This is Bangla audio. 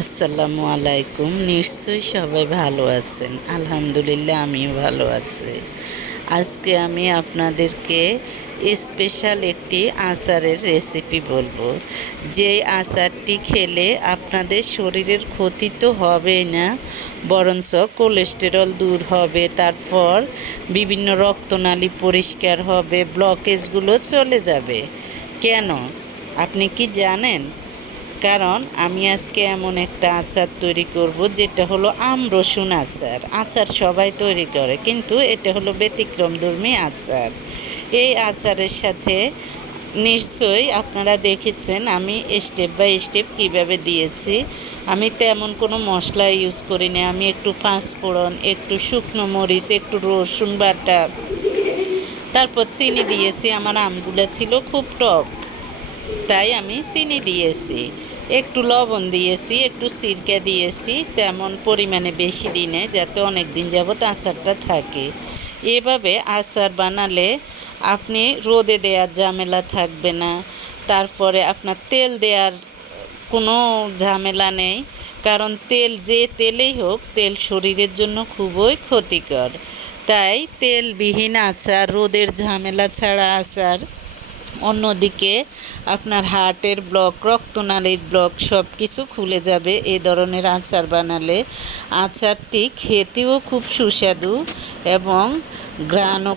আসসালামু আলাইকুম। নিশ্চয়ই সবাই ভালো আছেন। আলহামদুলিল্লাহ আমিও ভালো আছি। আজকে আমি আপনাদেরকে স্পেশাল একটি আচারের রেসিপি বলবো। যে আচারটি খেলে আপনাদের শরীরের ক্ষতি তো হবেই না, বরঞ্চ কোলেস্টেরল দূর হবে, তারপর বিভিন্ন রক্তনালী পরিষ্কার হবে, ব্লকেজগুলো চলে যাবে। কেন আপনি কি জানেন? কারণ আমি আজকে এমন একটা আচার তৈরি করব যেটা হলো রসুন আচার। আচার সবাই তৈরি করে, কিন্তু এটা হলো ব্যতিক্রমধর্মী আচার। এই আচারের সাথে নিশ্চয়ই আপনারা দেখেছেন আমি স্টেপ বাই স্টেপ কীভাবে দিয়েছি। আমি তেমন কোনো মশলা ইউজ করিনি। আমি একটু পাঁচফোড়ন, একটু শুকনো মরিচ, একটু রসুন বাটা, তারপর চিনি দিয়েছি। আমার আমগুলো ছিল খুব টক, তাই আমি চিনি দিয়েছি, একটু লবণ দিয়েছি, একটু সিরকা দিয়েছি। তেমন পরিমাণে বেশি দিনে, যাতে অনেক দিন যাবত আচারটা থাকে। এভাবে আচার বানালে আপনি রোদে দেওয়ার ঝামেলা থাকবে না। তারপরে আপনার তেল দেওয়ার কোনো ঝামেলা নেই, কারণ যে তেলেই হোক, তেল শরীরের জন্য খুবই ক্ষতিকর। তাই তেলবিহীন আচার, রোদের ঝামেলা ছাড়া আচার। অন্যদিকে আপনার হার্টের ব্লক, রক্তনালীর ব্লক সব কিছু খুলে যাবে এ ধরনের আচার বানালে। আচারটি খেতেও খুব সুস্বাদু এবং ঘ্রাণও